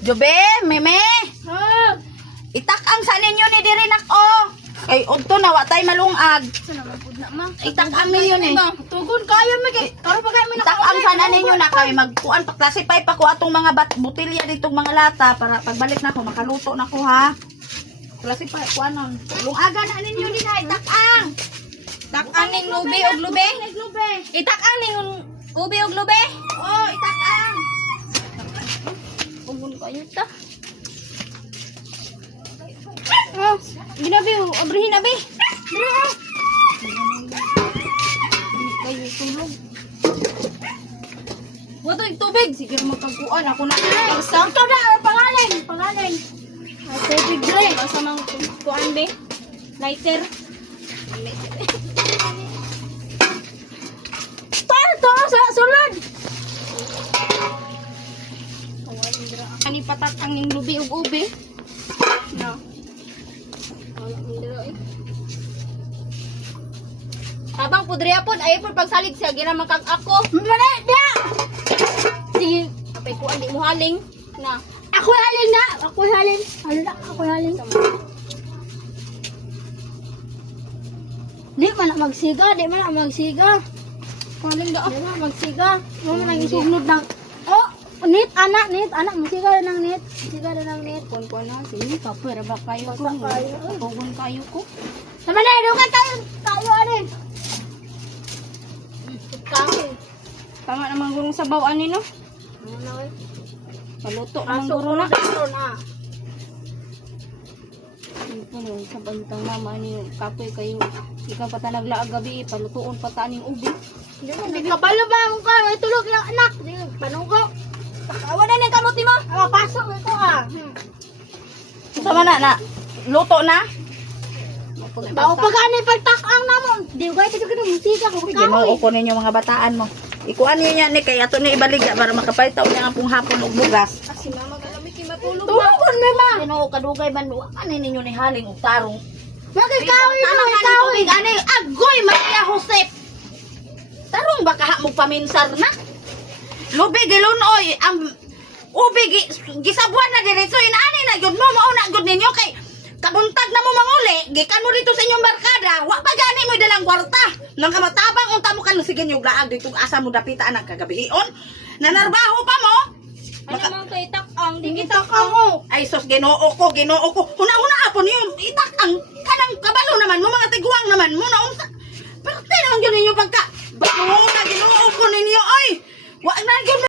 Jobe, meme. Ha? Itak-ang sa ninyo ni diri nako. Kay udto na wa tay malungag. Sana man pud na ma. Itak-ang ninyo ni. Tugon kayo mi kay karon pa kay mi Itak-ang sana ninyo na kami magkuan pa-classify pa ko atong mga butilya ditong mga lata para pagbalik na ko makaluto na ko ha. Classify ko anon. Lungagan na ninyo din ha itak-ang. itak-ang ning lube og lube. Itak-ang ning ube og lube. Oh, itak-ang. Ugon kayo ta. Oh, ginabi, abrihin abi. Kayo tulog. Wato yung tubig. Sige magkaguan. Ako na isa. Ito na, pangalan. Pangalan. Tubig rin. Basta mang kuan be. Lighter. Ito, sa sulod. Ani patak ang ning lubi ug ube. No. Habang pudriya pod ay pod pagsalig siya gira man kag ako. Mali dia. Sige, apay ko andi mo haling na. Ako haling na. Ako haling. Hala, ako haling. Di man na magsiga, di man na magsiga. Haling da. Di man magsiga. Mo man ang isugnod ng oh, nit anak magsiga nang nit. Siga nang nit. Kuan na sige ka pera ba kayo ko. Pugon kayo ko. Sama na, dukan tayo. Tayo ani. Kahoy. Tama naman gurong sabaw ani no. Ano eh? Paluto naman guro na. Ano sa bantang mama ni kapoy kayo. Ikaw pa ta naglaag gabi palutuon pa ta ning ubi. Hindi kabalo ba mo ka? May tulog lang anak. Panugo. Awa na ning kamuti mo. Pasok ito ah. Sama na luto na. Bao pa gani pagtak-ang namon. Di ko ito kino musika ko Ginoo ko ninyo mga bataan mo. Ikuan niyo niya ni kay ato ni ibaligya para makapalitaw niya ang pong hapon og bugas. Kasi mama galamit kay matulog. Tulungon me ma. Ginoo kadugay man ani ninyo ni haling og tarong. Bakit kahoy mo Kahoy ani agoy Maria Josep. Tarong baka mo paminsar na. Lubi gilunoy ang ubi gisabuan na diretso inaani na gyud mo mao na gyud ninyo kay kabuntag na mo manguli, gikan mo dito sa inyong barkada, wa pa gani mo dalang kwarta. Nang kamatabang unta mo kan sige nyug laag dito asa mo dapitaan ang kagabihion. Nanarbaho pa mo. Ano man kay tak-ang, di Itak-ang mo. Ay sus Ginoo ko. Huna-huna apon yung itak-ang kanang kabalo naman mo mga tiguang naman mo na unsa. Parte naman gyud ninyo pagka. Ginoo ko ninyo ay. Wa na gyud